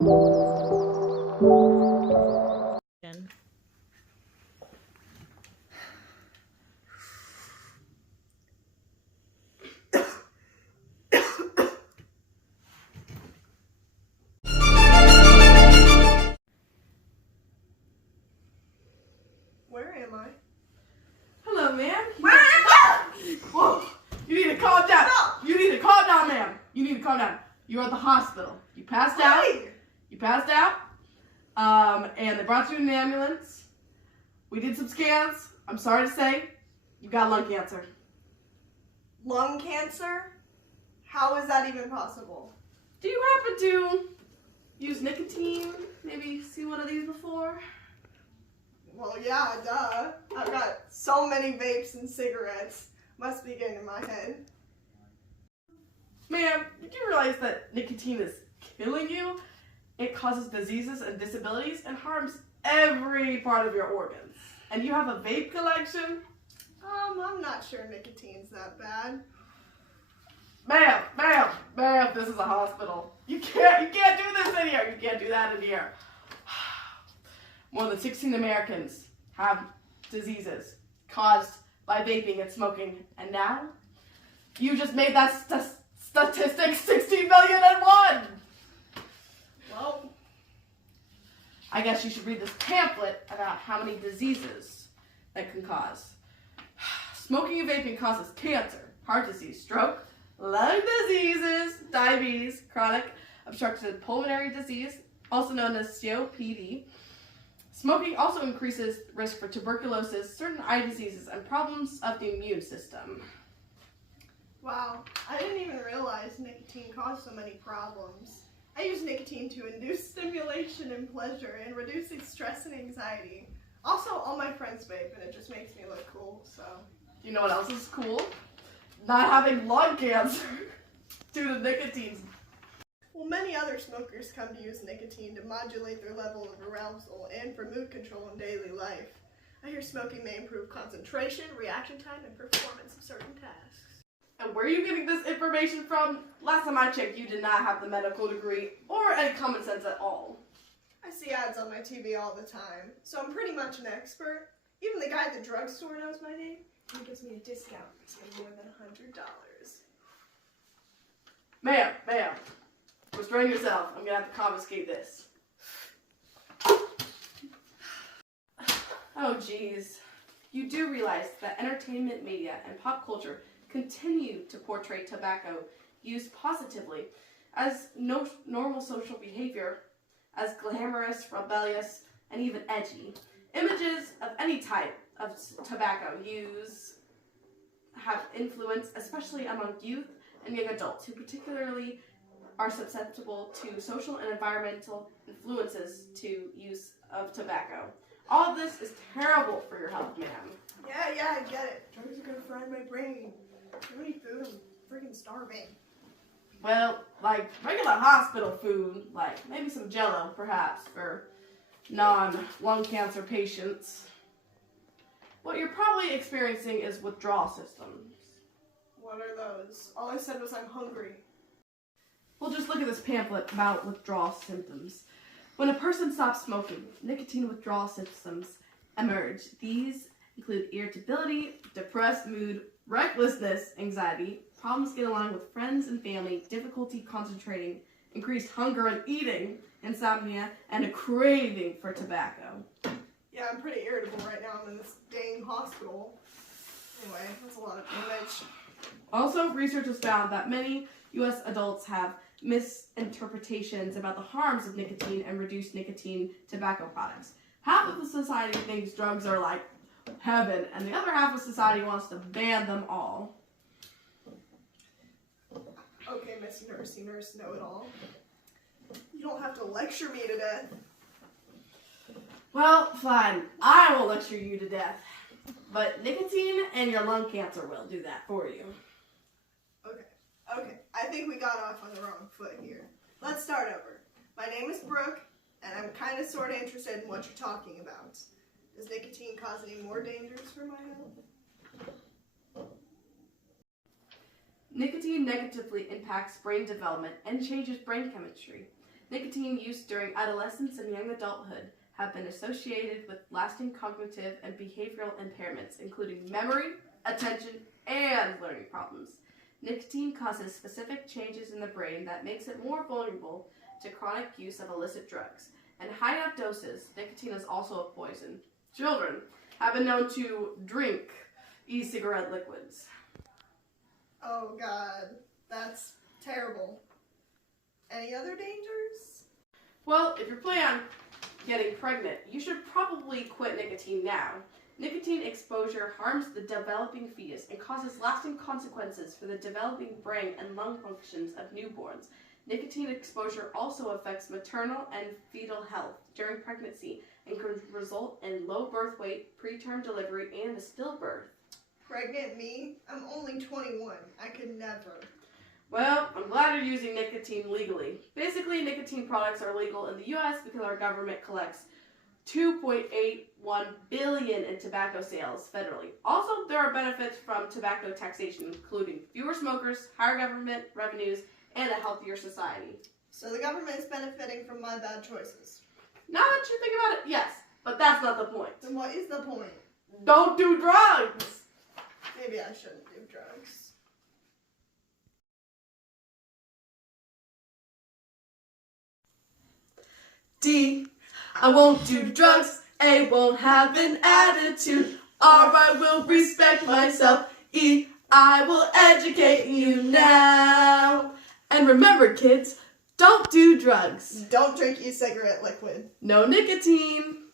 Where am I? Hello, ma'am. Where am I? Whoa! You need to calm down. No. You need to calm down, ma'am. You need to calm down. You're at the hospital. You passed out. Hey. You passed out. And they brought you in an ambulance. We did some scans. I'm sorry to say, you got lung cancer. Lung cancer? How is that even possible? Do you happen to use nicotine? Maybe seen one of these before? Well, yeah, duh. I've got so many vapes and cigarettes. Must be getting in my head. Ma'am, did you realize that nicotine is killing you? It causes diseases and disabilities and harms every part of your organs. And you have a vape collection? I'm not sure nicotine's that bad. Ma'am, this is a hospital. You can't do this in here. You can't do that in here. More than 16 Americans have diseases caused by vaping and smoking. And now, you just made that statistic 60,000,001. Well, I guess you should read this pamphlet about how many diseases that can cause. Smoking and vaping causes cancer, heart disease, stroke, lung diseases, diabetes, chronic obstructive pulmonary disease, also known as COPD. Smoking also increases risk for tuberculosis, certain eye diseases, and problems of the immune system. wow. I didn't even realize nicotine caused so many problems. I use nicotine to induce stimulation and pleasure and reducing stress and anxiety. Also, all my friends vape and it just makes me look cool, so. You know what else is cool? Not having lung cancer due to nicotine. Well, many other smokers come to use nicotine to modulate their level of arousal and for mood control in daily life. I hear smoking may improve concentration, reaction time, and performance of certain tasks. And where are you getting this information from? Last time I checked, you did not have the medical degree or any common sense at all. I see ads on my TV all the time, so I'm pretty much an expert. Even the guy at the drugstore knows my name, and he gives me a discount for spending more than $100. Ma'am, restrain yourself. I'm gonna have to confiscate this. Oh geez. You do realize that entertainment media and pop culture continue to portray tobacco use positively as normal social behavior, as glamorous, rebellious, and even edgy. Images of any type of tobacco use have influence, especially among youth and young adults who particularly are susceptible to social and environmental influences to use of tobacco. All of this is terrible for your health, ma'am. Yeah, I get it. Drugs are gonna fry my brain. I need food. I'm freaking starving. Well, like regular hospital food, like maybe some Jell-O, perhaps, for non-lung cancer patients. What you're probably experiencing is withdrawal symptoms. What are those? All I said was I'm hungry. Well, just look at this pamphlet about withdrawal symptoms. When a person stops smoking, nicotine withdrawal symptoms emerge. These include irritability, depressed mood, recklessness, anxiety, problems getting along with friends and family, difficulty concentrating, increased hunger and eating, insomnia, and a craving for tobacco. Yeah, I'm pretty irritable right now. I'm in this dang hospital. Anyway, that's a lot of damage. Also, research has found that many U.S. adults have misinterpretations about the harms of nicotine and reduced nicotine tobacco products. Half of the society thinks drugs are like heaven, and the other half of society wants to ban them all. Okay, Miss Nursey Nurse Know-It-All. You don't have to lecture me to death. Well, fine. I will lecture you to death. But nicotine and your lung cancer will do that for you. Okay. I think we got off on the wrong foot here. Let's start over. My name is Brooke, and I'm kind of sort of interested in what you're talking about. Does nicotine cause any more dangers for my health? Nicotine negatively impacts brain development and changes brain chemistry. Nicotine use during adolescence and young adulthood have been associated with lasting cognitive and behavioral impairments, including memory, attention, and learning problems. Nicotine causes specific changes in the brain that makes it more vulnerable to chronic use of illicit drugs. In high enough doses, nicotine is also a poison. Children have been known to drink e-cigarette liquids. Oh God, that's terrible. Any other dangers? Well, if you plan getting pregnant, you should probably quit nicotine now. Nicotine exposure harms the developing fetus and causes lasting consequences for the developing brain and lung functions of newborns. Nicotine exposure also affects maternal and fetal health during pregnancy and can result in low birth weight, preterm delivery, and a stillbirth. Pregnant me? I'm only 21. I could never. Well, I'm glad you're using nicotine legally. Basically, nicotine products are legal in the U.S. because our government collects $2.81 billion in tobacco sales federally. Also, there are benefits from tobacco taxation, including fewer smokers, higher government revenues, and a healthier society. So the government is benefiting from my bad choices. Now that you think about it, yes, but that's not the point. Then what is the point? Don't do drugs! Maybe I shouldn't do drugs. D, I won't do drugs. A, won't have an attitude. R, I will respect myself. E, I will educate you now. And remember, kids, don't do drugs. Don't drink e-cigarette liquid. No nicotine.